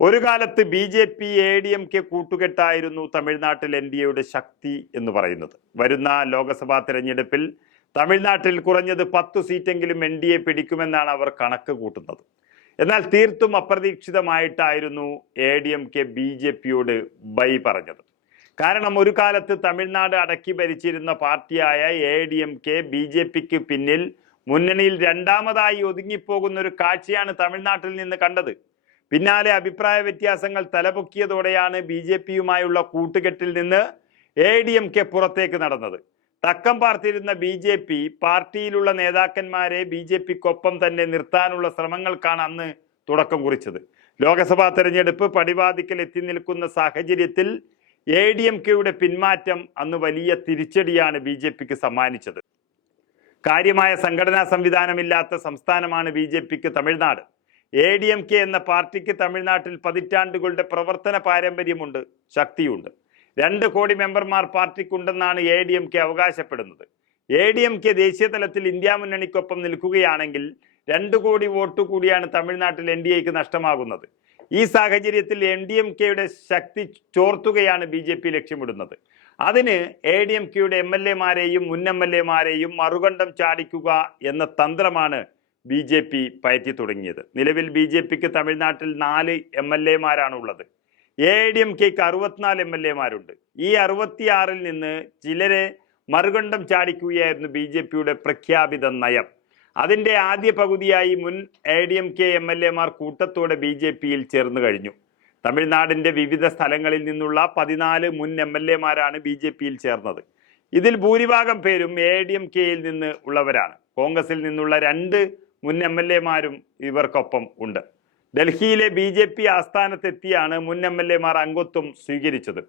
ഒരു കാലത്ത് BJP ADMK കൂട്ടുകെട്ടായിരുന്നു തമിഴ്നാട്ടിൽ NDAയുടെ ശക്തി എന്ന് പറയുന്നത്. വരുന്ന ലോക്സഭാ തെരഞ്ഞെടുപ്പിൽ തമിഴ്നാട്ടിൽ കുറഞ്ഞത് 10 സീറ്റെങ്കിലും NDA പിടിക്കുമെന്നാണ് അവർ കണക്ക് കൂട്ടുന്നത്. എന്നാൽ തീർത്തും അപ്രതീക്ഷിതമായിട്ടായിരുന്നു ADMK BJPയോട് ബൈ പറഞ്ഞത്. കാരണം ഒരു കാലത്ത് തമിഴ്നാട് അടക്കി ഭരിച്ചിരുന്ന പാർട്ടിയായ ADMK BJPക്ക് പിന്നിൽ മുന്നണിയിൽ രണ്ടാമതായി ഒതുങ്ങിപ്പോകുന്ന ഒരു കാഴ്ചയാണ് തമിഴ്നാട്ടിൽ നിന്ന് കണ്ടത്. പിന്നാലെ അഭിപ്രായ വ്യത്യാസങ്ങൾ തലപൊക്കിയതോടെയാണ് BJPയുമായുള്ള കൂട്ടുകെട്ടിൽ നിന്ന് ADMK പുറത്തേക്ക് നടന്നത്. തക്കം പാർത്തിരുന്ന BJP പാർട്ടിയിലുള്ള നേതാക്കന്മാരെ BJPക്കൊപ്പം തന്നെ നിർത്താനുള്ള ശ്രമങ്ങൾക്കാണ് അന്ന് തുടക്കം കുറിച്ചത്. ലോക്സഭാ തെരഞ്ഞെടുപ്പ് പടിവാതിക്കൽ എത്തി നിൽക്കുന്ന സാഹചര്യത്തിൽ ADMKയുടെ പിന്മാറ്റം അന്ന് വലിയ തിരിച്ചടിയാണ് BJPക്ക് സമ്മാനിച്ചത്. കാര്യമായ സംഘടനാ സംവിധാനമില്ലാത്ത സംസ്ഥാനമാണ് BJPക്ക് തമിഴ്നാട്. ADMK എന്ന പാർട്ടിക്ക് തമിഴ്നാട്ടിൽ പതിറ്റാണ്ടുകളുടെ പ്രവർത്തന പാരമ്പര്യമുണ്ട്, ശക്തിയുണ്ട്. 2 കോടി മെമ്പർമാർ പാർട്ടിക്കുണ്ടെന്നാണ് ADMK അവകാശപ്പെടുന്നത്. ADMK ദേശീയ തലത്തിൽ ഇന്ത്യ മുന്നണിക്കൊപ്പം നിൽക്കുകയാണെങ്കിൽ 2 കോടി വോട്ട് കൂടിയാണ് തമിഴ്നാട്ടിൽ NDAക്ക് നഷ്ടമാകുന്നത്. ഈ സാഹചര്യത്തിൽ NDMKയുടെ ശക്തി ചോർത്തുകയാണ് BJP ലക്ഷ്യമിടുന്നത്. അതിന് ADMKയുടെ MLAമാരെയും മുൻ MLAമാരെയും മറുകണ്ഠം ചാടിക്കുക എന്ന തന്ത്രമാണ് BJP പയറ്റി തുടങ്ങിയത്. നിലവിൽ BJPക്ക് തമിഴ്നാട്ടിൽ 4 MLAമാരാണുള്ളത്. ADMKക്ക് 64 MLAമാരുണ്ട്. ഈ 66-ൽ നിന്ന് ചിലരെ മറുകണ്ഠം ചാടിക്കുകയായിരുന്നു BJPയുടെ പ്രഖ്യാപിത നയം. അതിൻ്റെ ആദ്യ പകുതിയായി മുൻ ADMK MLAമാർ കൂട്ടത്തോടെ BJPയിൽ ചേർന്നു കഴിഞ്ഞു. തമിഴ്നാടിൻ്റെ വിവിധ സ്ഥലങ്ങളിൽ നിന്നുള്ള 14 മുൻ MLAമാരാണ് BJPയിൽ ചേർന്നത്. ഇതിൽ ഭൂരിഭാഗം പേരും ADMKയിൽ നിന്ന് ഉള്ളവരാണ്. കോൺഗ്രസിൽ നിന്നുള്ള 2 മുൻ MLAമാരും ഇവർക്കൊപ്പം ഉണ്ട്. ഡൽഹിയിലെ BJP ആസ്ഥാനത്തെത്തിയാണ് മുൻ MLAമാർ അംഗത്വം സ്വീകരിച്ചത്.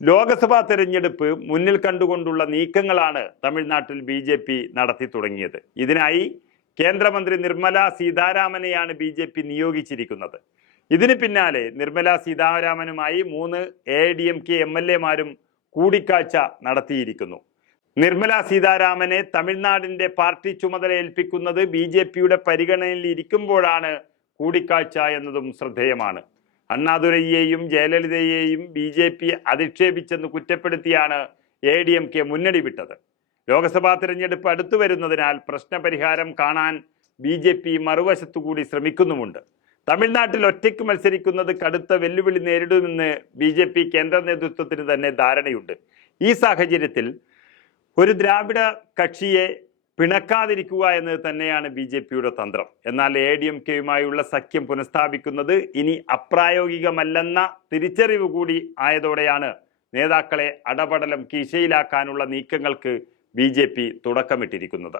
ലോക്സഭാ തെരഞ്ഞെടുപ്പ് മുന്നിൽ കണ്ടുകൊണ്ടുള്ള നീക്കങ്ങളാണ് തമിഴ്നാട്ടിൽ BJP നടത്തി തുടങ്ങിയത്. ഇതിനായി കേന്ദ്രമന്ത്രി നിർമ്മല സീതാരാമനെയാണ് BJP നിയോഗിച്ചിരിക്കുന്നത്. ഇതിന് പിന്നാലെ നിർമ്മല സീതാരാമനുമായി 3 ADMK MLAമാരും കൂടിക്കാഴ്ച നടത്തിയിരിക്കുന്നു. നിർമ്മല സീതാരാമനെ തമിഴ്നാടിൻ്റെ പാർട്ടി ചുമതല ഏൽപ്പിക്കുന്നത് BJPയുടെ പരിഗണനയിൽ ഇരിക്കുമ്പോഴാണ് കൂടിക്കാഴ്ച എന്നതും ശ്രദ്ധേയമാണ്. അണ്ണാദുരൈയെയും ജയലളിതയെയും BJP അധിക്ഷേപിച്ചെന്ന് കുറ്റപ്പെടുത്തിയാണ് ADMK മുന്നണി വിട്ടത്. ലോക്സഭാ തിരഞ്ഞെടുപ്പ് അടുത്തു വരുന്നതിനാൽ പ്രശ്നപരിഹാരം കാണാൻ BJP മറുവശത്തുകൂടി ശ്രമിക്കുന്നുമുണ്ട്. തമിഴ്നാട്ടിൽ ഒറ്റയ്ക്ക് മത്സരിക്കുന്നത് കടുത്ത വെല്ലുവിളി നേരിടുമെന്ന് BJP കേന്ദ്ര നേതൃത്വത്തിന് തന്നെ ധാരണയുണ്ട്. ഈ സാഹചര്യത്തിൽ ഒരു ദ്രാവിഡ കക്ഷിയെ പിണക്കാതിരിക്കുക എന്നത് തന്നെയാണ് BJPയുടെ തന്ത്രം. എന്നാൽ ADMKയുമായുള്ള സഖ്യം പുനഃസ്ഥാപിക്കുന്നത് ഇനി അപ്രായോഗികമല്ലെന്ന തിരിച്ചറിവ് കൂടി ആയതോടെയാണ് നേതാക്കളെ അടപടലം കീശയിലാക്കാനുള്ള നീക്കങ്ങൾക്ക് BJP തുടക്കമിട്ടിരിക്കുന്നത്.